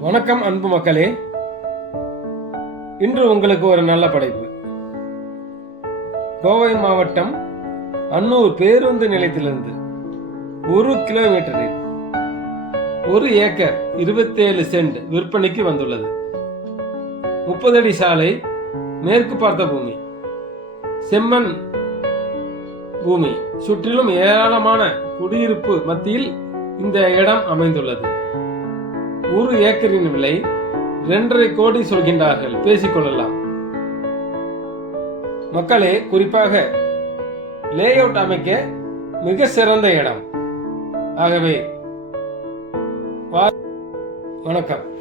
வணக்கம் அன்பு மக்களே. இன்று உங்களுக்கு ஒரு நல்ல படைப்பு. கோவை மாவட்டம் அன்னூர் பேருந்து நிலையத்திலிருந்து ஒரு கிலோமீட்டரில் ஒரு ஏக்கர் இருபத்தேழு சென்ட் விற்பனைக்கு வந்துள்ளது. முப்பது அடி சாலை மேற்கு பார்த்த பூமி செம்மண் பூமி. சுற்றிலும் ஏராளமான குடியிருப்பு மத்தியில் இந்த இடம் அமைந்துள்ளது. ஒரு ஏக்கரின் விலை இரண்டரை கோடி சொல்கின்றார்கள். பேசிக்கொள்ளலாம். மக்களே குறிப்பாக லே அவுட் அமைக்க மிக சிறந்த இடம். ஆகவே வணக்கம்.